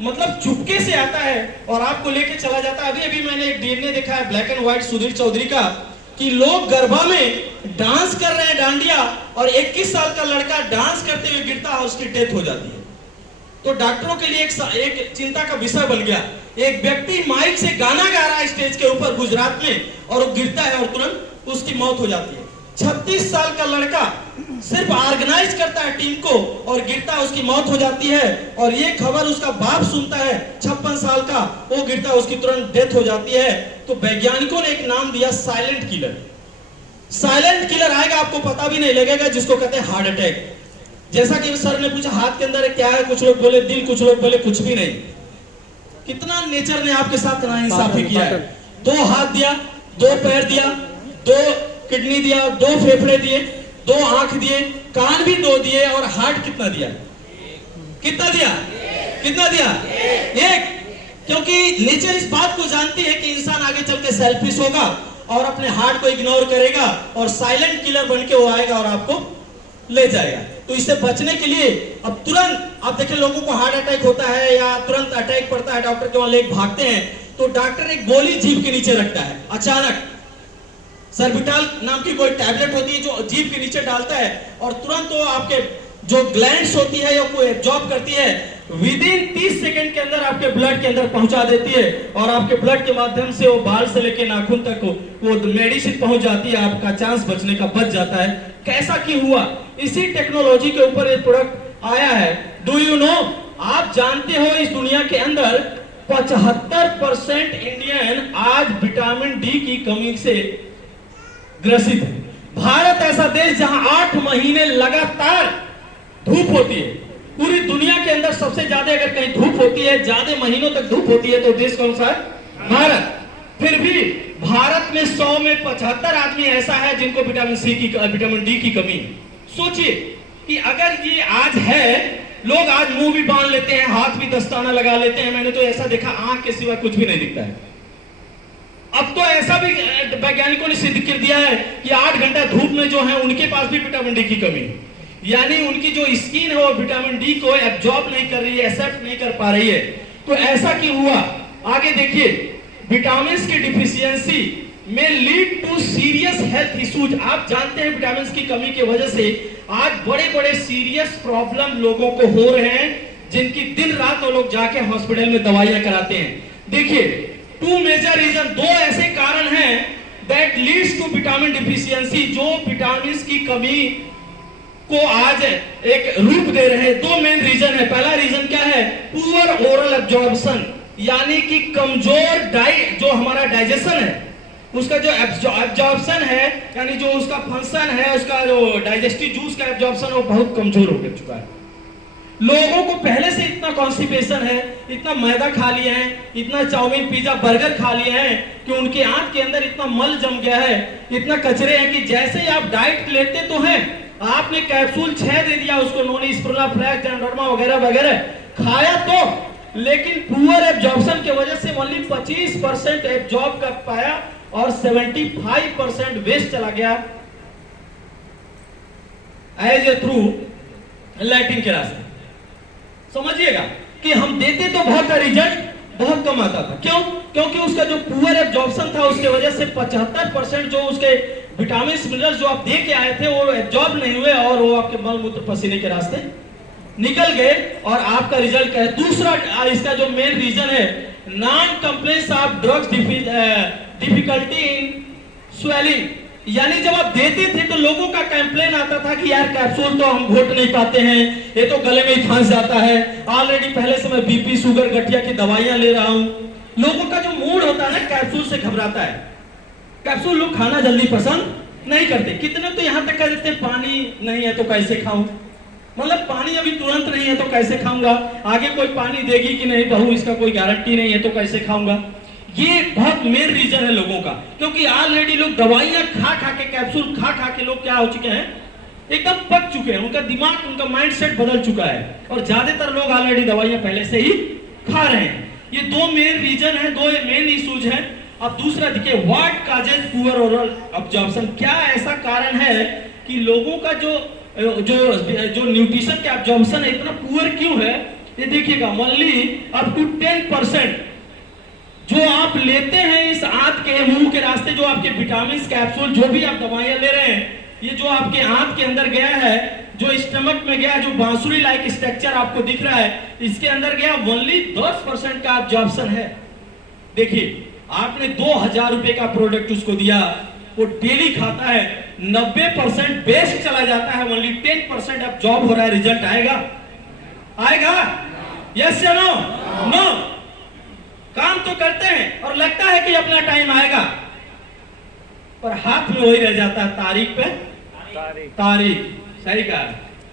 मतलब चुपके से आता है और आपको लेके चला जाता है। अभी अभी मैंने एक डीएनए देखा है black and white Sudhir Chaudhary का, कि लोग गरबा में डांस कर रहे हैं डांडिया, और 21 साल का लड़का डांस करते हुए गिरता है, उसकी डेथ हो जाती है। तो डॉक्टरों के लिए एक चिंता का विषय बन गया। एक व्यक्ति माइक से गाना गा रहा है स्टेज के ऊपर गुजरात में, और वो गिरता है और तुरंत उसकी मौत हो जाती है। 36 साल का लड़का सिर्फ ऑर्गेनाइज करता है टीम को और गिरता है, उसकी मौत हो जाती है। और ये खबर उसका बाप सुनता है, 56 साल का, वो गिरता है, उसकी तुरंत डेथ हो जाती है। तो वैज्ञानिकों ने एक नाम दिया साइलेंट किलर। साइलेंट किलर आएगा, आपको पता भी नहीं लगेगा, जिसको कहते हैं हार्ट अटैक। जैसा कि सर ने पूछा हाथ के अंदर क्या है, कुछ लोग बोले दिल, कुछ लोग बोले कुछ भी नहीं। कितना नेचर ने आपके साथ नाइंसाफी किया है। 2 हाथ दिया, 2 पैर दिया, 2 किडनी दिया, 2 फेफड़े दिए, 2 आंख दिए, कान भी 2 दिए, और हार्ट कितना दिया? कितना दिया? कितना दिया? 1। क्योंकि नेचर इस बात को जानती है कि इंसान आगे चल के सेल्फिश होगा और अपने हार्ट को इग्नोर करेगा, और साइलेंट किलर बन के वो आएगा और आपको ले जाएगा। तो इससे बचने के लिए अब तुरंत आप देखिए, लोगों को हार्ट अटैक होता है या तुरंत अटैक पड़ता है, डॉक्टर के वहां लेके भागते हैं, तो डॉक्टर एक गोली जीभ के नीचे रखता है। अचानक सर्बिटाल नाम की कोई टैबलेट होती है जो जीभ के नीचे डालता है, और तुरंत वो आपके जो ग्लैंड्स होती है या कोई एब्जॉर्ब करती है, विदिन 30 सेकंड के अंदर आपके ब्लड के अंदर पहुंचा देती है, और आपके ब्लड के माध्यम से वो बाल से लेके नाखून तक वो मेडिसिन पहुंच जाती है, आपका चांस बचने का बच जाता है। कैसा क्यों हुआ? इसी टेक्नोलॉजी के ऊपर ये प्रोडक्ट आया है। डू यू नो, आप जानते हो इस दुनिया के अंदर 75% इंडियन आज विटामिन डी की कमी से ग्रसित है। भारत ऐसा देश जहां 8 महीने लगातार धूप होती है। पूरी दुनिया के अंदर सबसे ज्यादा अगर कहीं धूप होती है, ज्यादा महीनों तक धूप होती है, तो देश कौन सा है? भारत। फिर भी भारत में 100 में 75 आदमी ऐसा है जिनको विटामिन डी की कमी है। सोचिए कि अगर ये आज है, लोग आज मुंह भी बांध लेते हैं, हाथ भी दस्ताना लगा लेते हैं। मैंने तो ऐसा देखा, आंख के सिवा कुछ भी नहीं दिखता है। अब तो ऐसा भी वैज्ञानिकों ने सिद्ध कर दिया है कि 8 घंटा धूप में जो है उनके पास भी विटामिन डी की कमी है। यानी उनकी जो स्किन है वो विटामिन डी को एब्जॉर्ब नहीं कर रही है, एक्सेप्ट नहीं कर पा रही है। तो ऐसा क्यों हुआ? आगे देखिए, विटामिन की डिफिशियंसी में lead to serious health issues. आप जानते हैं विटामिन की कमी की वजह से आज बड़े बड़े सीरियस प्रॉब्लम लोगों को हो रहे हैं, जिनकी दिन रात वो लोग जाके हॉस्पिटल में दवाइयां कराते हैं। देखिए, 2 मेजर रीजन, 2 ऐसे कारण हैं that leads to vitamin deficiency, जो विटामिन की कमी को आज एक रूप दे रहे हैं। 2 मेन रीजन है। पहला रीजन क्या है? पुअर ओरल एब्जॉर्प्शन, यानी कि कमजोर जो हमारा डाइजेशन है, उसका जो एब्जॉर्प्शन है, यानी जो उसका फंक्शन है, उसका जो डाइजेस्टिव जूस का एब्जॉर्प्शन वो बहुत कमजोर हो चुका है। लोगों को पहले से इतना कॉन्स्टिपेशन है, इतना मैदा खा लिए हैं, इतना चाउमीन पिज्जा बर्गर खा लिए हैं कि उनके आंत के अंदर इतना मल जम गया है, इतना कचरे हैं कि जैसे ही आप डाइट लेते तो हैं, आपने कैप्सूल 6 दे दिया उसको, नोनी स्पिरुलिना फ्लैक्स ट्रांसडर्मा वगैरह वगैरह खाया, तो लेकिन पुअर एब्जॉर्प्शन की वजह से ओनली 25% एब्जॉर्ब कर पाया और 75% वेस्ट चला गया एज ए थ्रू लैट्रिन के रास्ते। समझिएगा कि हम देते तो बहुत, रिजल्ट बहुत कम आता था। क्यों? क्योंकि उसका जो पुअर एब्जॉर्प्शन था उसके वजह से 75% जो उसके विटामिन मिनरल्स जो आप दे के आए थे वो एब्जॉर्ब नहीं हुए, और वो आपके मल मूत्र पसीने के रास्ते निकल गए, और आपका रिजल्ट क्या है? दूसरा इसका जो मेन रीजन है, non complaints of drugs difficulty in swelling, यानी जब आप देते थे तो लोगों का कंप्लेन आता था कि यार कैप्सूल तो हम घोट नहीं पाते हैं, ये तो गले में ही फंस जाता है, ऑलरेडी पहले से मैं बीपी शुगर गठिया की दवाइयां ले रहा हूं। लोगों का जो मूड होता है ना, कैप्सूल से घबराता है। कैप्सूल लोग खाना जल्दी पसंद नहीं करते। कितने तो यहां तक कह देते हैं पानी नहीं है तो कैसे खाऊं, मतलब पानी अभी तुरंत नहीं है तो कैसे खाऊंगा, आगे कोई पानी देगी कि नहीं बहू इसका कोई गारंटी नहीं है तो कैसे खाऊंगा। ये बहुत मेन रीजन है लोगों का, क्योंकि ऑलरेडी लोग दवाइयां खा खा के, कैप्सूल खा खा के लोग क्या हो चुके हैं, एकदम पक चुके हैं, उनका दिमाग, उनका माइंडसेट बदल चुका है, और ज्यादातर लोग ऑलरेडी दवाइयां पहले से ही खा रहे हैं। ये 2 मेन रीजन है, 2 मेन इश्यूज हैं। अब दूसरा देखिए, what causes poor oral absorption, क्या ऐसा कारण है कि लोगों का जो न्यूट्रिशन का एब्जॉर्प्शन है इतना पुअर क्यों है? ये देखिएगा ओनली अप टू 10% जो आप लेते हैं इस आंत के मुंह के रास्ते, जो आपके विटामिन कैप्सूल, जो भी आप दवाइयां ले रहे हैं, ये जो आपके आंत के अंदर गया है, जो स्टमक में गया, जो बांसुरी लाइक स्ट्रक्चर आपको दिख रहा है, इसके अंदर गया ओनली 10% का ऑब्जॉर्प्शन है। देखिए आपने 2000 रुपए का प्रोडक्ट उसको दिया, वो डेली खाता है, 90% वेस्ट चला जाता है, ओनली 10% अब जॉब हो रहा है, रिजल्ट आएगा? आएगा? यस या नो? नो। काम तो करते हैं और लगता है कि अपना टाइम आएगा, पर हाथ में वही रह जाता है, तारीख पे तारीख। सही कहा,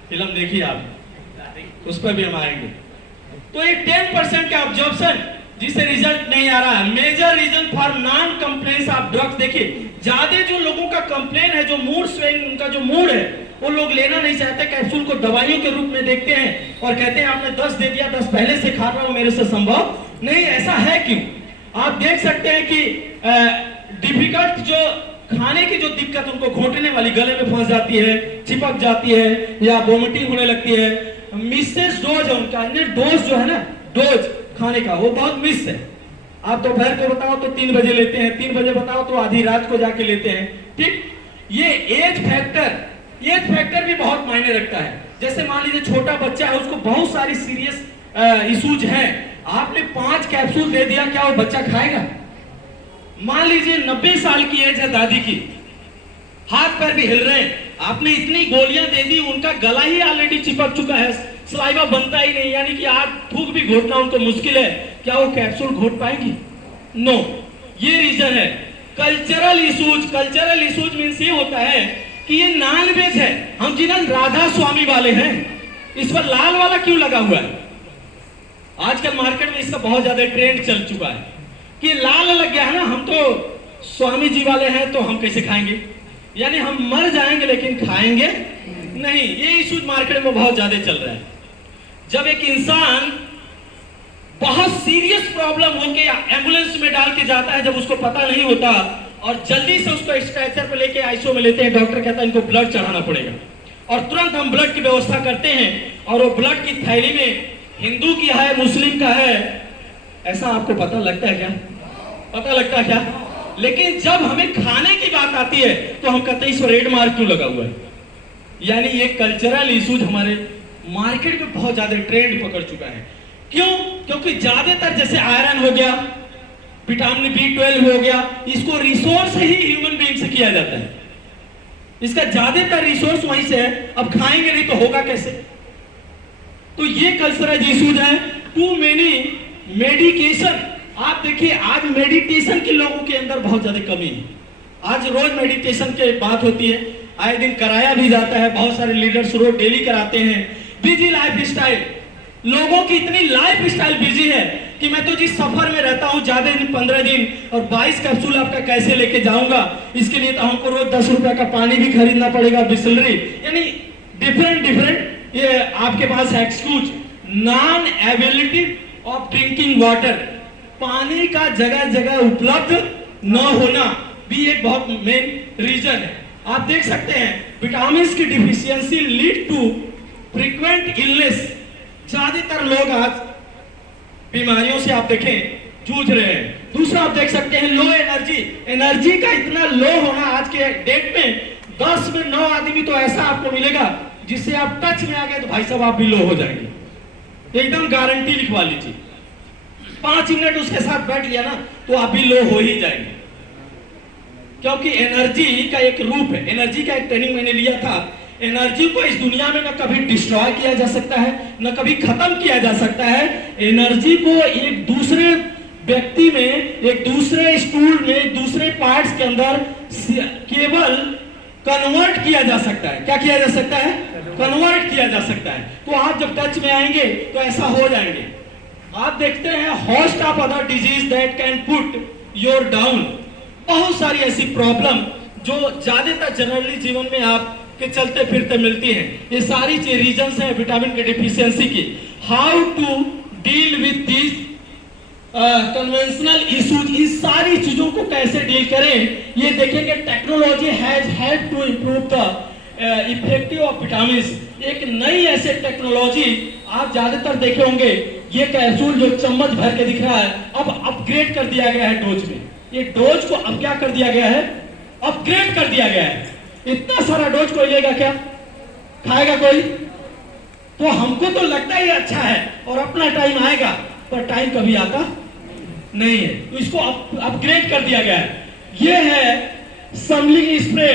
फिल्म देखिए आप, उस पर भी हम आएंगे। तो एक 10% का ऑब्जर्वेशन जिससे रिजल्ट नहीं आ रहा है। Major reason for non complaints of drugs, देखिए ज्यादा जो लोगों का कंप्लेन है, जो मूड स्विंग, उनका जो मूड है, वो लोग लेना नहीं चाहते, कैप्सूल को दवाइयों के रूप में देखते हैं और कहते हैं आपने 10 दे दिया, 10 पहले से खा रहा हूं, मेरे से संभव नहीं। ऐसा है क्यों? आप देख सकते हैं कि डिफिकल्ट जो खाने की जो दिक्कत उनको घोटने वाली, गले में फंस जाती है, चिपक जाती है या वोमिटिंग होने लगती है, मिसेस डोज है उनका, डोज जो है ना, डोज खाने का वो बहुत मिस है। आप दोपहर को बताओ तो 3 बजे लेते हैं, 3 बजे बताओ तो आधी रात को जाके लेते हैं। ठीक, ये एज फैक्टर भी बहुत मायने रखता है। जैसे मान लीजिए छोटा बच्चा है, उसको बहुत सारी सीरियस इश्यूज हैं, आपने 5 कैप्सूल दे दिया, क्या वो बच्चा खाएगा? मान लीजिए 90 साल की एज है दादी की, हाथ पैर भी हिल रहे हैं, आपने इतनी गोलियां दे दी, उनका गला ही ऑलरेडी चिपक चुका है, सलाइवा बनता ही नहीं, यानी कि आप थूक भी घोटना उनको मुश्किल है, क्या वो कैप्सूल घोट पाएंगी? नो। ये रीजन है। कल्चरल इश्यूज मींस ये होता है कि ये नॉन वेज है, हम जिन्हें राधा स्वामी वाले हैं, इस पर लाल वाला क्यों लगा हुआ है? आजकल मार्केट में इसका बहुत ज्यादा ट्रेंड चल चुका है कि लाल लग गया है ना, हम तो स्वामी जी वाले हैं तो हम कैसे खाएंगे, यानी हम मर जाएंगे लेकिन खाएंगे नहीं। ये इश्यूज मार्केट में बहुत ज्यादा चल रहा है। जब एक इंसान बहुत सीरियस प्रॉब्लम होके एम्बुलेंस में डाल के जाता है, जब उसको पता नहीं होता और जल्दी से उसको स्ट्रेचर पे लेके आईसीयू में लेते हैं, डॉक्टर कहता है इनको ब्लड चढ़ाना पड़ेगा और तुरंत हम ब्लड की व्यवस्था करते हैं और वो ब्लड की थैली में हिंदू की है, मुस्लिम का है, ऐसा आपको पता लगता है क्या? पता लगता है क्या? लेकिन जब हमें खाने की बात आती है तो हम कहते हैं इस पर रेड मार्क क्यों लगा हुआ है? यानी ये कल्चरल इश्यूज हमारे मार्केट में बहुत ज्यादा ट्रेंड पकड़ चुका है। क्यों? क्योंकि ज्यादातर जैसे आयरन हो गया, विटामिन B12 हो गया, इसको रिसोर्स ही ह्यूमन बीइंग से किया जाता है, इसका ज्यादातर रिसोर्स वहीं से है। अब खाएंगे नहीं तो होगा कैसे? तो ये कल्चरल इश्यूज है। टू मेनी मेडिकेशन, आप देखिए आज मेडिटेशन के लोगों के अंदर बहुत ज्यादा कमी है। आज रोज मेडिटेशन की बात होती है, आए दिन कराया भी जाता है, बहुत सारे लीडर्स रोज डेली कराते हैं। बिजी लाइफ स्टाइल, लोगों की इतनी लाइफ स्टाइल बिजी है कि मैं तो जिस सफर में रहता हूं ज्यादा दिन 15 दिन और 22 कैप्सूल आपका कैसे लेके जाऊंगा, इसके लिए तो हमको रोज 10 रुपए का पानी भी खरीदना पड़ेगा, बिस्लरी, यानी डिफरेंट ये आपके पास excuse. Non ability of drinking water, पानी का जगह जगह उपलब्ध न होना भी एक बहुत मेन रीजन है। आप देख सकते हैं विटामिन की deficiency lead to frequent illness. ज्यादातर लोग आज बीमारियों से आप देखें जूझ रहे हैं। दूसरा आप देख सकते हैं लो एनर्जी का इतना लो होना आज के डेट में, 10 में 9 आदमी तो ऐसा आपको मिलेगा जिससे आप टच में आ गए तो भाई साहब आप भी लो हो जाएंगे, एकदम गारंटी लिखवा लीजिए। 5 मिनट उसके साथ बैठ लिया ना तो आप भी लो हो ही जाएंगे, क्योंकि एनर्जी का एक रूप है। एनर्जी का एक ट्रेनिंग मैंने लिया था। एनर्जी को इस दुनिया में न कभी डिस्ट्रॉय किया जा सकता है, न कभी खत्म किया जा सकता है। एनर्जी को एक दूसरे व्यक्ति में, एक दूसरे स्टूल में, एक दूसरे पार्ट्स के अंदर केवल कन्वर्ट किया जा सकता है। क्या किया जा सकता है? कन्वर्ट किया जा सकता है। तो आप जब टच में आएंगे तो ऐसा हो जाएंगे। आप देखते हैं host of other disease that can put your down, बहुत सारी ऐसी प्रॉब्लम जो ज्यादातर जनरली जीवन में आप के चलते फिरते मिलती हैं। ये सारी रीजंस हैं विटामिन की डिफिशियंसी की। How to deal with this conventional issues, इस सारी चीजों को कैसे डील करें ये देखेंगे। Technology has help to improve the effective of vitamin. एक नई ऐसे टेक्नोलॉजी आप ज्यादातर देखे होंगे ये कैप्सूल जो चम्मच भर के दिख रहा है, अब अपग्रेड कर दिया गया है डोज में। ये डोज को अब क्या कर दिया गया है, अपग्रेड कर दिया गया है। इतना सारा डोज कोई लेगा क्या, खाएगा कोई? तो हमको तो लगता ही अच्छा है और अपना टाइम आएगा, पर टाइम कभी आता नहीं है। तो इसको अपग्रेड कर दिया गया है। ये है समलिंग स्प्रे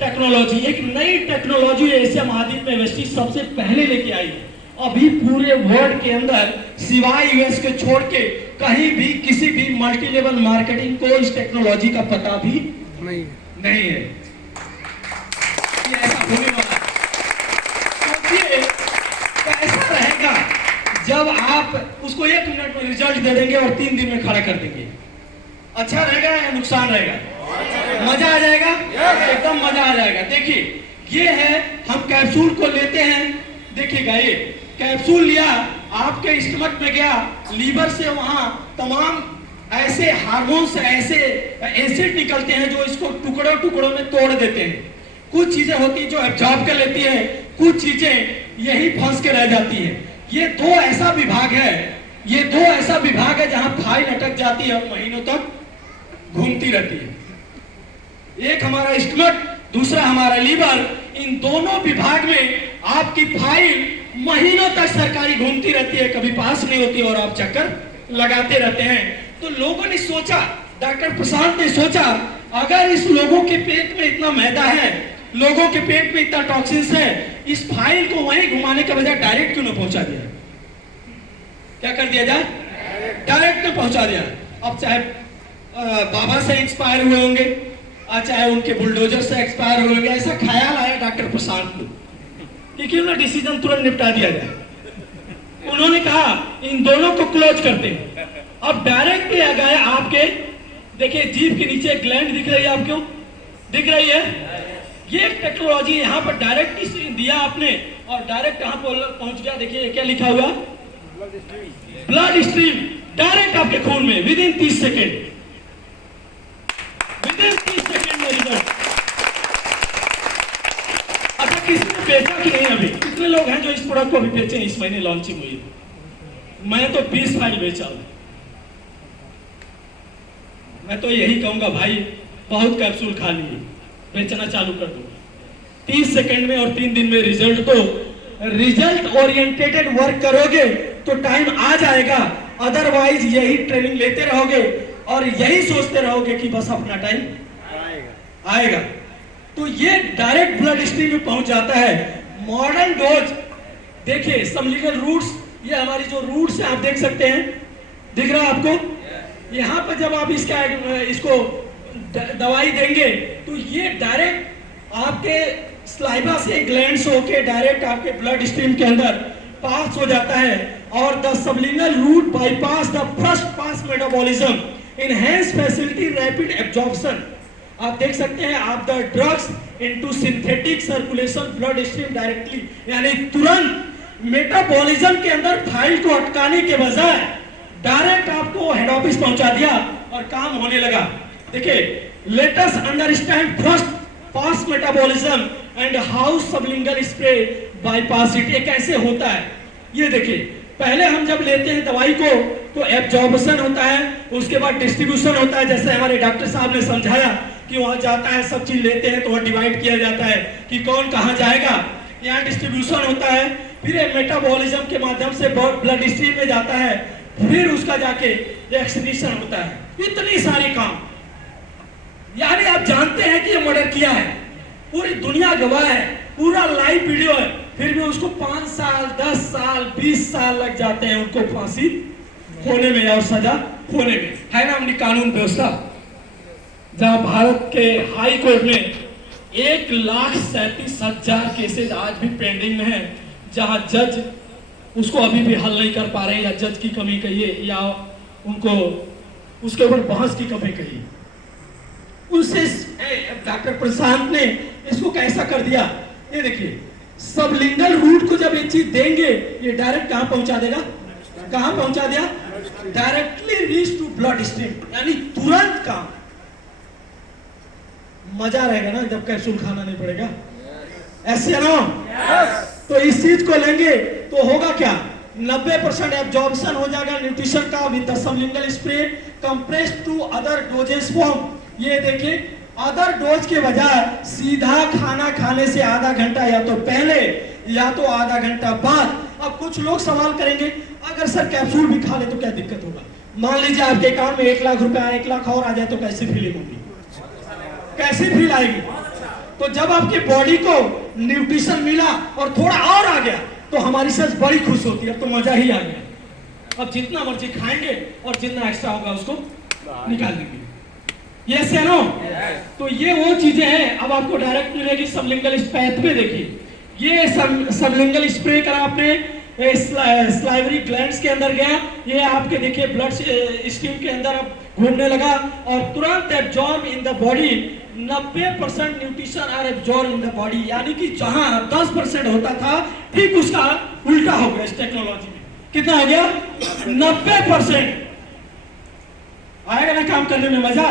टेक्नोलॉजी, एक नई टेक्नोलॉजी एशिया महाद्वीप में वेस्टीज सबसे पहले लेके आई है। अभी पूरे वर्ल्ड के अंदर सिवाय यूएस के छोड़ के कहीं भी किसी भी मल्टी लेवल मार्केटिंग को इस टेक्नोलॉजी का पता भी नहीं है। ये ऐसा होने वाला है। तो ये कैसा रहेगा जब आप उसको 1 मिनट में रिजल्ट दे देंगे और 3 दिन में खड़ा कर देंगे? अच्छा रहेगा या नुकसान रहेगा? मजा आ जाएगा, एकदम मजा आ जाएगा। देखिए ये है, हम कैप्सूल को लेते हैं, देखिएगा ये कैप्सूल लिया, आपके स्टमक में गया, लीवर से वहां तमाम ऐसे हार्मोन्स, ऐसे एसिड निकलते हैं जो इसको टुकड़ों टुकड़ों में तोड़ देते हैं। कुछ चीजें होती जो एब्जॉर्ब कर लेती है, कुछ चीजें यही फंस के रह जाती है। ये दो ऐसा विभाग है, ये दो ऐसा विभाग है जहां फाइल अटक जाती है और महीनों तक घूमती रहती है। एक हमारा स्टमक, दूसरा हमारा लीवर। इन दोनों विभाग में आपकी फाइल महीनों तक सरकारी घूमती रहती है, कभी पास नहीं होती और आप चक्कर लगाते रहते हैं। तो लोगों ने सोचा, डॉक्टर प्रशांत ने सोचा, अगर इस लोगों के पेट में इतना मैदा है, लोगों के पेट में इतना टॉक्सिन्स है, इस फाइल को वहीं घुमाने के बजाय डायरेक्ट क्यों न पहुंचा दिया? क्या कर दिया जाए? डायरेक्ट में पहुंचा दिया। अब चाहे बाबा से एक्सपायर हुए होंगे, चाहे उनके बुलडोजर से एक्सपायर हुए होंगे, ऐसा ख्याल आया डॉक्टर प्रशांत को कि क्यों ना डिसीजन तुरंत निपटा दिया जाए। उन्होंने कहा इन दोनों को क्लोज करते हैं। अब डायरेक्ट आ गया आपके, देखिए जीभ के नीचे ग्लैंड दिख रही है आपको, दिख रही है? ये टेक्नोलॉजी यहाँ पर डायरेक्ट दिया आपने और डायरेक्ट कहां पहुंच गया? देखिए क्या लिखा हुआ, ब्लड स्ट्रीम, डायरेक्ट आपके खून में with in 30 second, with in 30 second में रिजल्ट। अच्छा किसी ने बेचा कि नहीं? अभी कितने लोग हैं जो इस प्रोडक्ट को अभी बेचे? इस महीने लॉन्चिंग हुई है, मैं तो 20 फाइल बेचा हूं। मैं तो यही कहूंगा भाई, बहुत कैप्सूल खा लिए, बेचना चालू कर दो। 30 सेकंड में और 3 दिन में रिजल्ट। तो रिजल्ट ओरिएंटेटेड वर्क करोगे तो टाइम आ जाएगा, अदरवाइज यही ट्रेनिंग लेते रहोगे और यही सोचते रहोगे कि बस अपना टाइम आएगा। तो ये डायरेक्ट ब्लड स्ट्रीम में पहुंच जाता है। मॉडर्न डोज देखिए, सबलिंगल रूट्स, ये हमारी जो रूट्स है आप देख सकते हैं, दिख रहा है आपको? यहाँ पर जब आप इसको दवाई देंगे तो ये डायरेक्ट आपके स्लाइवा से ग्लैंड्स होके डायरेक्ट आपके ब्लड स्ट्रीम के अंदर पास हो जाता है और the sublingual route bypass the first pass metabolism, enhance facility rapid absorption. आप देख सकते हैं, आप the drugs into synthetic circulation blood stream directly, यानी तुरंत मेटाबॉलिज्म के अंदर फाइल को अटकाने के बजाय डायरेक्ट आपको हेड ऑफिस पहुंचा दिया और काम होने लगा। देखिए, let us understand first pass metabolism and how sublingual spray bypass it. ये कैसे होता है ये देखिए। पहले हम जब लेते हैं दवाई को तो एब्जॉर्प्शन होता है, उसके बाद डिस्ट्रीब्यूशन होता है, जैसे हमारे डॉक्टर साहब ने समझाया कि वहां जाता है, सब चीज लेते हैं तो वहां डिवाइड किया जाता है कि कौन कहां जाएगा। यहाँ डिस्ट्रीब्यूशन होता है, फिर मेटाबॉलिज्म के माध्यम से ब्लड स्ट्रीम में जाता है, फिर उसका जाके एक्सक्रीशन होता है। इतनी सारी काम, यानी आप जानते हैं कि ये मर्डर किया है, पूरी दुनिया गवाह है, पूरा लाइव वीडियो है, फिर भी उसको 5 साल 10 साल 20 साल लग जाते हैं उनको फांसी होने में और सजा होने में। है ना अपनी कानून व्यवस्था, जहां भारत के हाई कोर्ट में 1,37,000 केसेस आज भी पेंडिंग में है, जहां जज उसको अभी भी हल नहीं कर पा रहे, या जज की कमी कहिए या उनको उसके ऊपर बहस की कमी कहिए। उससे डॉक्टर प्रशांत ने इसको कैसा कर दिया, ये देखिए। सबलिंगल रूट को जब ये चीज देंगे, ये डायरेक्ट कहां पहुंचा देगा? कहां पहुंचा दिया? Directly reach to bloodstream, यानी तुरंत काम। मजा रहेगा ना जब कैप्सूल खाना नहीं पड़ेगा, ऐसे ना? तो इस चीज को लेंगे तो होगा क्या? 90% एब्जॉर्प्शन हो जाएगा न्यूट्रिशन का with the sublingual spray compress to other doses form. ये देखिए अदर डोज के बजाय सीधा खाना खाने से आधा घंटा या तो पहले या तो आधा घंटा बाद। अब कुछ लोग सवाल करेंगे अगर सर कैप्सूल भी खा ले तो क्या दिक्कत होगा? मान लीजिए आपके अकाउंट में 1 लाख रुपया 1 लाख और आ जाए तो कैसी फीलिंग होगी, कैसी फील आएगी? तो जब आपके बॉडी को न्यूट्रिशन मिला और थोड़ा और आ गया तो हमारी सेल्स बड़ी खुश होती है, तो मजा ही आ गया। अब जितना मर्जी खाएंगे और जितना एक्स्ट्रा होगा उसको निकाल देंगे। यस या नो? तो ये वो चीजें हैं। अब आपको डायरेक्ट मिलेगी सबलिंगुअल पैथवे। देखिए ये सबलिंगुअल स्प्रे करा आपने, स्लाइवरी ग्लैंड्स के अंदर गया, ये आपके देखिए ब्लड स्ट्रीम के अंदर अब घूमने लगा और तुरंत absorb in the body. 90% nutrition are absorb in the body, यानी कि जहां 10% होता था ठीक उसका उल्टा हो गया। इस टेक्नोलॉजी में कितना हो गया? 90%। आएगा ना काम करने में मजा?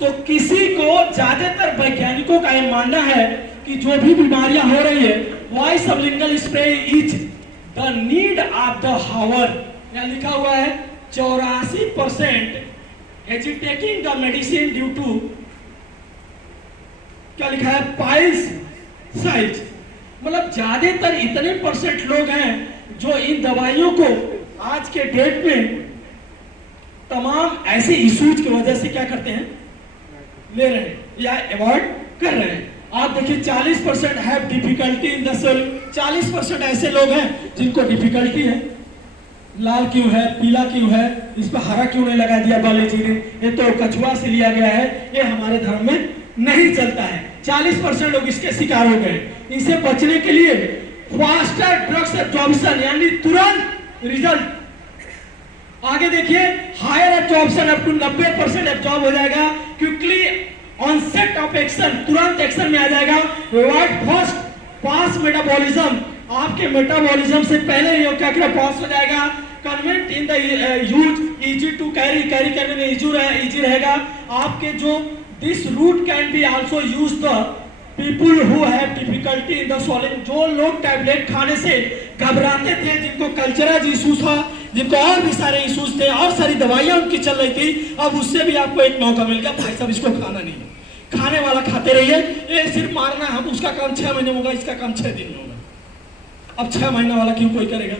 तो किसी को, ज्यादातर वैज्ञानिकों का ये मानना है कि जो भी बीमारियां हो रही है why sublingual spray is the need of the hour. यहां लिखा हुआ है 84% agitating the medicine due to, क्या लिखा है, पाइल्स साइज। मतलब ज्यादातर इतने % लोग हैं जो इन दवाइयों को आज के डेट में तमाम ऐसे इश्यूज की वजह से क्या करते हैं, ले रहे हैं या अवॉइड कर रहे हैं। आप देखिए 40% have difficulty in the swelling. 40% ऐसे लोग हैं जिनको डिफिकल्टी है। लाल क्यों है, पीला क्यों है, इस पर हरा क्यों नहीं लगा दिया बाले जी ने, ये तो कछुआ से लिया गया है, ये हमारे धर्म में नहीं चलता है। 40% लोग इसके शिकार हो गए। इनसे बचने के लिए फास्टर ड्रग्स एब्जॉर्प्शन, यानी तुरंत रिजल्ट। आगे देखिए higher absorption up to 90% absorb हो जाएगा। क्विकली ऑनसेट ऑफ एक्शन, तुरंत एक्शन में आ जाएगा। रिवार्ड फर्स्ट पास मेटाबॉलिज्म, आपके मेटाबॉलिज्म से पहले ये क्या क्या पास हो जाएगा। Convent in the use, easy to carry, carry करने में इजी रहेगा। आपके जो this route can be also use the people who have difficulty in the swallowing. जो लोग टैबलेट खाने से घबराते थे, जिनको कल्चरल इश्यूज था, जिनको और भी सारे इश्यूज थे और सारी दवाइयां उनकी चल रही थी, अब उससे भी आपको एक मौका मिल गया, भाई साहब इसको खाना नहीं है, खाने वाला खाते रहिए, ये सिर्फ मारना। हम उसका काम 6 महीने में होगा, इसका काम 6 दिन में होगा। अब 6 महीना वाला क्यों कोई करेगा,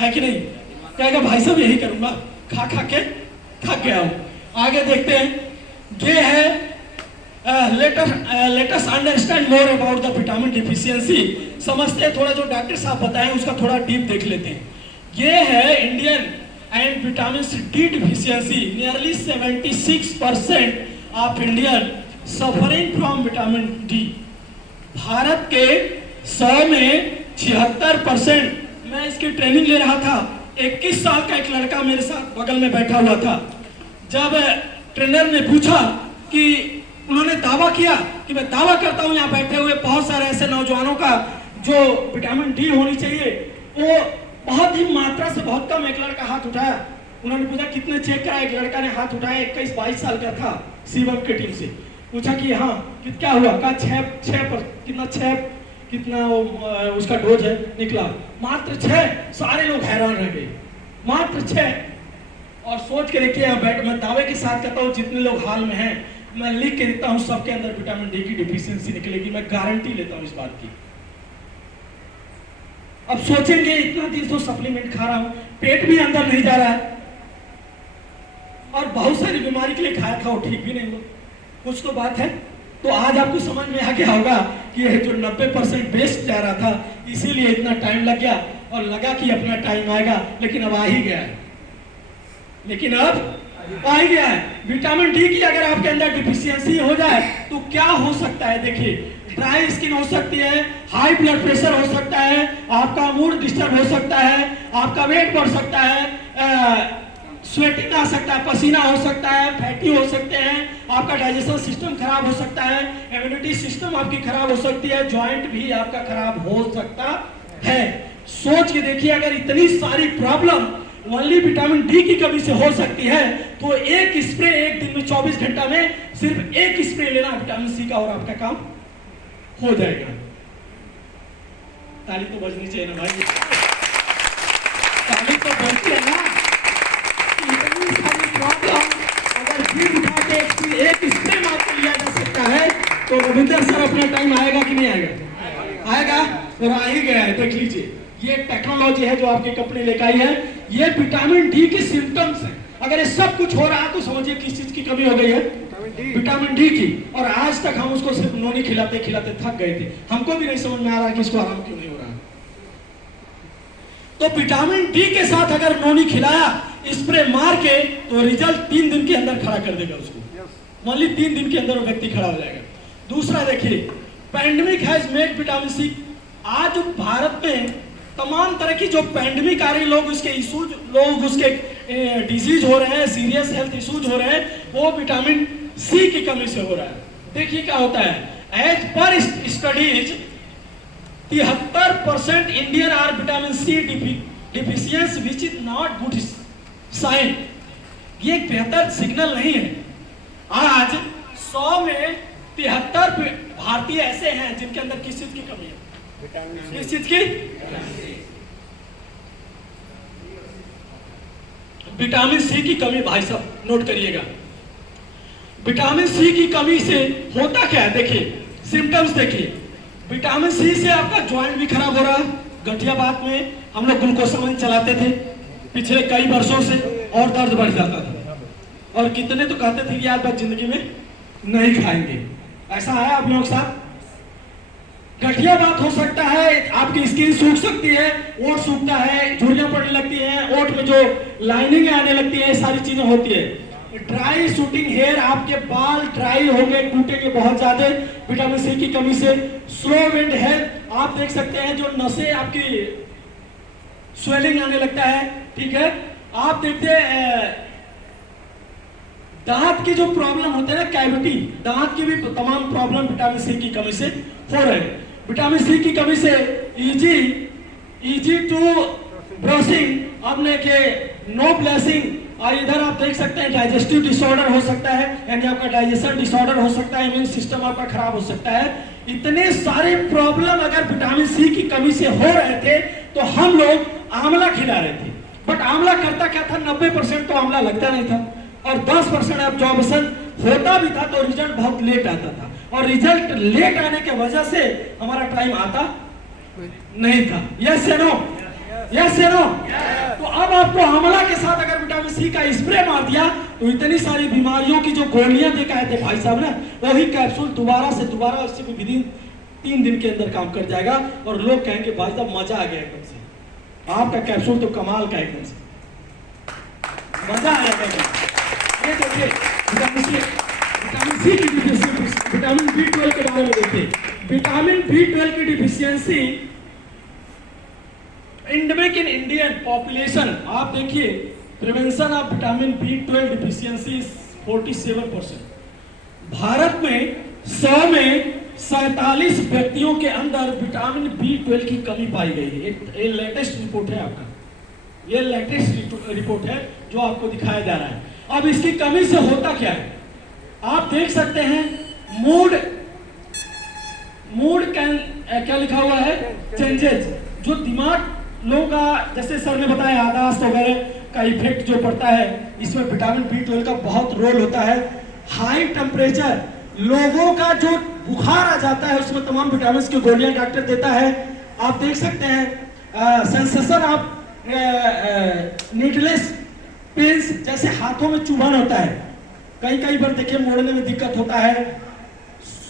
है कि नहीं? कहेगा भाई साहब यही करूंगा, खा खा के थक गया हूं। आगे देखते हैं, ये है late us understand more about the vitamin deficiency. समझते हैं थोड़ा, जो डॉक्टर साहब बताएं उसका थोड़ा डीप देख लेते हैं। ये है Indian and vitamin D deficiency. Nearly 76% of Indian suffering from vitamin D. Bharat के 100 में 76%। मैं इसकी ट्रेनिंग ले रहा था, 21 साल का एक लड़का मेरे साथ बगल में बैठा हुआ था। जब ट्रेनर ने पूछा कि उन्होंने दावा किया कि मैं दावा करता हूं यहाँ बैठे हुए बहुत सारे ऐसे नौजवानों का जो विटामिन डी होनी चाहिए, वो बहुत ही मात्रा से बहुत कम। एक लड़का हाथ उठाया, उन्होंने पूछा कितने चेक करा, एक लड़का ने हाथ उठाया, 21-22 साल का था, शिवम की टीम से। पूछा कि हाँ क्या हुआ, कहा 6 पर कितना उसका डोज है, निकला मात्र 6। सारे लोग हैरान रह गए, मात्र 6। और सोच के देखिए, मैं दावे के साथ कहता हूँ जितने लोग हाल में हैं, मैं लिख के देता हूँ सबके अंदर विटामिन डी की डिफिशियंसी निकलेगी, मैं गारंटी लेता हूँ इस बात की। अब सोचेंगे इतना दिन तो सप्लीमेंट खा रहा हूं, पेट भी अंदर नहीं जा रहा है और बहुत सारी बीमारी के लिए खाया था वो ठीक भी नहीं हुआ, कुछ तो बात है। तो आज आपको समझ में आ गया होगा कि यह जो 90% वेस्ट जा रहा था, इसीलिए इतना टाइम लग गया और लगा कि अपना टाइम आएगा, लेकिन अब आ ही गया है। लेकिन अब आ ही गया है। विटामिन डी की अगर आपके अंदर डिफिशियंसी हो जाए तो क्या हो सकता है? देखिए, ड्राई स्किन हो सकती है, हाई ब्लड प्रेशर हो सकता है, आपका मूड डिस्टर्ब हो सकता है, आपका वेट बढ़ सकता है, स्वेटिंग आ सकता है, पसीना हो सकता है, फैटी हो सकते हैं, आपका डाइजेशन सिस्टम खराब हो सकता है, इम्यूनिटी सिस्टम आपकी खराब हो सकती है, जॉइंट भी आपका खराब हो सकता है। सोच के देखिए, अगर इतनी सारी प्रॉब्लम ओनली विटामिन डी की कमी से हो सकती है, तो एक स्प्रे, एक दिन में 24 घंटा में सिर्फ एक स्प्रे लेना विटामिन सी का और आपका काम हो जाएगा। ताली तो बजनी चाहिए ना भाई। तो रविंदर सर अपना टाइम आएगा कि नहीं आएगा? आएगा और आ ही गया है। देख लीजिए, ये टेक्नोलॉजी है जो आपकी कंपनी लेकर आई है। ये विटामिन डी के सिम्टम्स हैं। अगर ये सब कुछ हो रहा है तो समझिए किस चीज की कमी हो गई है? विटामिन डी की। और आज तक हम उसको सिर्फ नोनी खिलाते खिलाते थक गए थे। हमको भी नहीं समझ में आ रहा कि इसको आराम क्यों नहीं हो रहा। तो विटामिन डी के साथ अगर नोनी खिलाया, स्प्रे मार के, तो रिजल्ट 3 दिन के अंदर खड़ा कर देगा उसको। मान ली 3 दिन के अंदर वो व्यक्ति खड़ा हो जाएगा। दूसरा देखिए, pandemic has made vitamin C. आज भारत में तमाम तरह की जो पैंडेमिक आ रही, लोग उसके इशूज, लोग उसके डिजीज हो रहे हैं, सीरियस हेल्थ इशूज हो रहे हैं, वो विटामिन सी की कमी से हो रहा है। देखिए क्या होता है, as per studies 73% Indian are vitamin C deficiency which is not good sign. ये एक बेहतर सिग्नल नहीं है। आज 100 में 73 भारतीय ऐसे हैं जिनके अंदर किस चीज की कमी है? किस चीज की? विटामिन सी की कमी। भाई साहब नोट करिएगा, विटामिन सी की कमी से होता क्या है? देखिए सिम्टम्स देखिए। विटामिन सी से आपका ज्वाइंट भी खराब हो रहा है। गठिया बात में हम लोग ग्लूकोसामाइन चलाते थे पिछले कई वर्षों से, और दर्द बढ़ जाता था। और कितने तो कहते थे कि यार बस जिंदगी में नहीं खाएंगे। ऐसा है आप लोगों के साथ? गठिया बात हो सकता है, आपकी स्किन सूख सकती है, ओठ सूखता है, झुर्रियां पड़ने लगती हैं, ओठ में जो लाइनिंग आने लगती है, सारी चीजें होती है। ड्राई शूटिंग हेयर, आपके बाल ड्राई हो गए, टूटेंगे बहुत ज्यादा विटामिन सी की कमी से। स्लो विंड हेल्थ, आप देख सकते हैं जो नसें आपकी स्वेलिंग आने लगता है, ठीक है। आप देखते हैं दांत की जो प्रॉब्लम होते हैं ना, कैविटी, दांत की भी तमाम प्रॉब्लम विटामिन सी की कमी से हो रहे हैं। विटामिन सी की कमी से इजी टू ब्रशिंग, अपने के नो ब्लशिंग। और इधर आप देख सकते हैं डाइजेस्टिव डिसऑर्डर हो सकता है, यानी आपका डाइजेशन डिसऑर्डर हो सकता है, इम्यून सिस्टम आपका खराब हो सकता है। इतने सारे प्रॉब्लम अगर विटामिन सी की कमी से हो रहे थे तो हम लोग आंवला खिला रहे थे। बट आंवला करता क्या था? 90% तो आंवला लगता नहीं था, और 10% एब्जॉर्प्शन होता भी था तो रिजल्ट बहुत लेट आता था। और रिजल्ट लेट आने की वजह से हमारा टाइम आता नहीं था। यस या नो? यस या नो? तो अब आपको आंवला के साथ अगर विटामिन सी का स्प्रे मार दिया तो इतनी सारी बीमारियों की जो गोलियां दे के आए थे भाई साहब ने, वही कैप्सूल दोबारा से दोबारा उससे भी विदिन 3 दिन के अंदर काम कर जाएगा। और लोग कहेंगे भाई साहब मजा आ गया एकदम से, आपका कैप्सूल तो कमाल का एकदम से मजा आ जाएगा। ये देखिए विटामिन सी की डिफिशियंसी, विटामिन B12 के बारे में देखिए। विटामिन B12 की deficiency endemic in Indian population, आप देखिए prevention of vitamin B12 deficiency 47%। Bharat में 100 में 47 व्यक्तियों के अंदर विटामिन B12 की कमी पाई गई है। ये लेटेस्ट रिपोर्ट है आपका, ये लेटेस्ट रिपोर्ट है जो आपको दिखाया जा रहा है। अब इसकी कमी से होता क्या है? आप देख सकते हैं मूड क्या लिखा हुआ है? चेंजेस। जो दिमाग लोगों का, जैसे सर ने बताया, याददाश्त वगैरह का इफेक्ट जो पड़ता है, इसमें विटामिन B12 का बहुत रोल होता है। हाई टेम्परेचर, लोगों का जो बुखार आ जाता है उसमें तमाम विटामिन की गोलियां डॉक्टर देता है। आप देख सकते हैं सेंसेशन ऑफ नीडलेस पेन्स, जैसे हाथों में चुभन होता है, कई बार देखिए मोड़ने में दिक्कत होता है,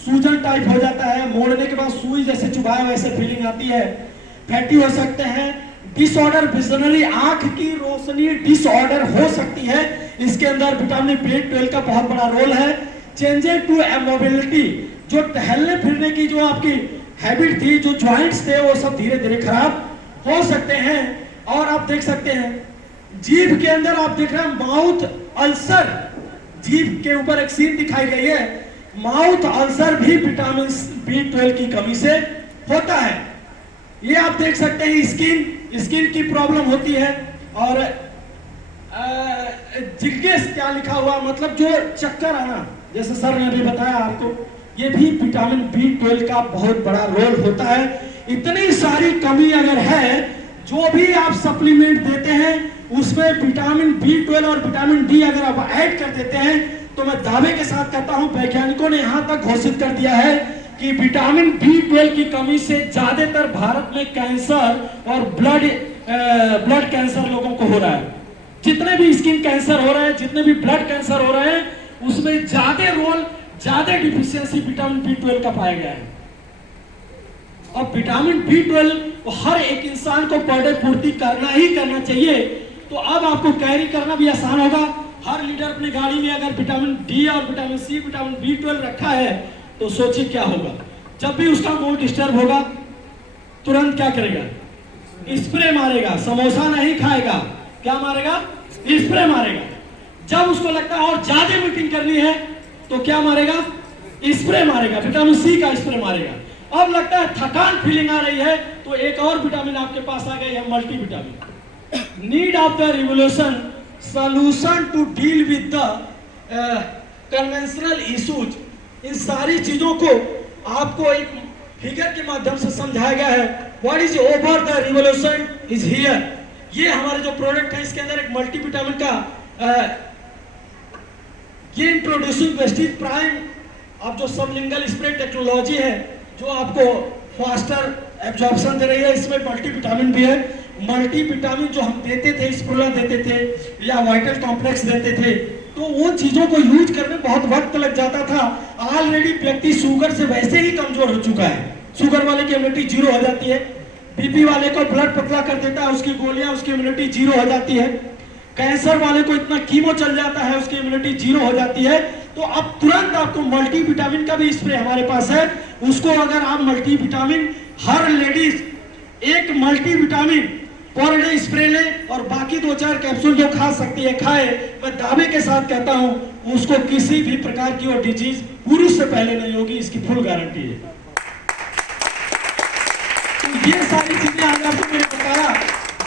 सूजन टाइप हो जाता है, मोड़ने के बाद सुई जैसे चुभाए वैसे फीलिंग आती है। फैटी हो सकते हैं, डिसऑर्डर विजनरी, आंख की रोशनी डिसऑर्डर हो सकती है, इसके अंदर विटामिन B12 का बहुत बड़ा रोल है। चेंजेस टू मोबिलिटी, जो टहलने फिरने की जो आपकी हैबिट थी, जो जॉइंट्स थे, वो सब धीरे धीरे खराब हो सकते हैं। और आप देख सकते हैं जीभ के अंदर, आप देख रहे हैं माउथ अल्सर, जीभ के ऊपर एक सीन दिखाई गई है, माउथ अल्सर भी विटामिन B12 की कमी से होता है। ये आप देख सकते हैं स्किन की प्रॉब्लम होती है। और जिग्गेस क्या लिखा हुआ, मतलब जो चक्कर आना, जैसे सर ने अभी बताया आपको, ये भी विटामिन B12 का बहुत बड़ा रोल होता है। इतनी सारी कमी अगर है, जो भी आप सप्लीमेंट देते हैं उसमें विटामिन B12 और विटामिन डी अगर आप ऐड कर देते हैं तो तो मैं दावे के साथ कहता हूं, वैज्ञानिकों ने यहां तक घोषित कर दिया है कि विटामिन B12 की कमी से ज्यादातर भारत में कैंसर और ब्लड कैंसर लोगों को हो रहा है। जितने भी स्किन कैंसर हो रहे हैं, जितने भी ब्लड कैंसर हो रहे हैं, उसमें ज्यादा डिफिशियंसी विटामिन B12 का पाया गया है। और विटामिन B12 हर एक इंसान को पर डे पूर्ति करना ही करना चाहिए। तो अब आपको कैरी करना भी आसान होगा। हर लीटर अपनी गाड़ी में अगर विटामिन D और विटामिन C, विटामिन B12 रखा है, तो सोचिए क्या होगा। जब भी उसका मूड डिस्टर्ब होगा, तुरंत क्या करेगा? स्प्रे मारेगा। समोसा नहीं खाएगा, क्या मारेगा? स्प्रे मारेगा। जब उसको लगता है और ज्यादा मीटिंग करनी है, तो क्या मारेगा? स्प्रे मारेगा, विटामिन C का स्प्रे मारेगा। अब लगता है थकान फीलिंग आ रही है, तो एक और विटामिन आपके पास आ गई है, multi vitamin. Need of the revolution, solution to deal with the conventional issues. इन सारी चीजों को आपको एक फिगर के माध्यम से समझाया गया है। What is over the revolution is here. ये हमारे जो प्रोडक्ट है, इसके अंदर एक मल्टी विटामिन का ये इंट्रोड्यूसिंग वेस्टिज प्राइम, अब जो सबलिंगल स्प्रे टेक्नोलॉजी है, जो आपको फास्टर एब्जॉर्प्शन दे रही है, इसमें मल्टी विटामिन भी है। मल्टी विटामिन जो हम देते थे, स्प्रोला देते थे या वाइटल कॉम्प्लेक्स देते थे, तो वो चीजों को यूज करने में बहुत वक्त लग जाता था। ऑलरेडी व्यक्ति शुगर से वैसे ही कमजोर हो चुका है। शुगर वाले की इम्यूनिटी 0 हो जाती है। बीपी वाले को ब्लड पतला कर देता है, उसकी गोलियां, उसकी इम्यूनिटी 0 हो जाती है। कैंसर वाले को इतना कीमो चल जाता है, उसकी इम्यूनिटी 0 हो जाती है। तो अब तुरंत आपको मल्टी विटामिन का भी स्प्रे हमारे पास है। उसको अगर आप मल्टी विटामिन, हर लेडीज एक multi vitamin per day spray ले और बाकी 2-4 कैप्सूल जो खा सकती है खाए। मैं दावे के साथ कहता हूं, उसको किसी भी प्रकार की और डिजीज पुरुष से पहले नहीं होगी, इसकी फुल गारंटी है। तो ये सारी चीजें आज आपको मैंने बताया,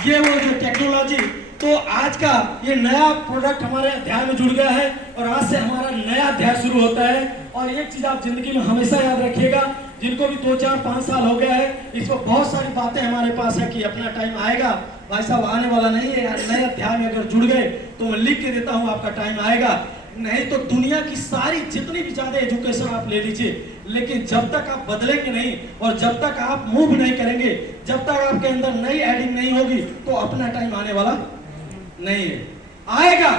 ये वो जो टेक्नोलॉजी। तो आज का ये नया प्रोडक्ट हमारे अध्याय में जुड़ गया है और आज से हमारा नया अध्याय शुरू होता है। और एक चीज आप जिंदगी में हमेशा याद रखिएगा, जिनको भी 2-4-5 साल हो गया है, इसमें बहुत सारी बातें हमारे पास है कि अपना टाइम आएगा। भाई साहब आने वाला नहीं है यार, नए अध्याय में अगर जुड़ गए तो मैं लिख के देता हूँ आपका टाइम आएगा। नहीं तो दुनिया की सारी जितनी भी ज्यादा एजुकेशन आप ले लीजिए, लेकिन जब तक आप बदलेंगे नहीं और जब तक आप मूव नहीं करेंगे, जब तक आपके अंदर नई एडिंग नहीं होगी, तो अपना टाइम आने वाला नहीं है। आएगा,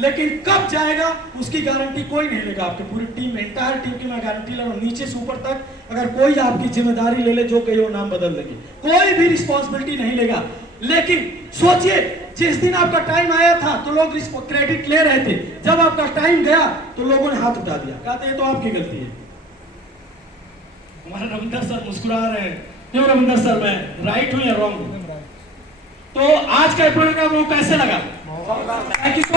लेकिन कब जाएगा उसकी गारंटी कोई नहीं लेगा। आपकी पूरी टीम, एंटायर टीम की मैं गारंटी ले रहा हूं, नीचे से ऊपर तक। अगर कोई आपकी जिम्मेदारी ले ले, जो कही वो नाम बदल देगी, कोई भी रिस्पॉन्सिबिलिटी नहीं लेगा। लेकिन सोचिए, जिस दिन आपका टाइम आया था तो लोग क्रेडिट ले रहे थे, जब आपका टाइम गया तो लोगों ने हाथ उठा दिया, कहते हैं तो आपकी गलती है। हमारे रविंदर सर मुस्कुरा रहे हैं। क्यों रविंदर सर, मैं राइट हूं या रॉन्ग हूं? तो आज का प्रोग्राम आपको कैसे लगा?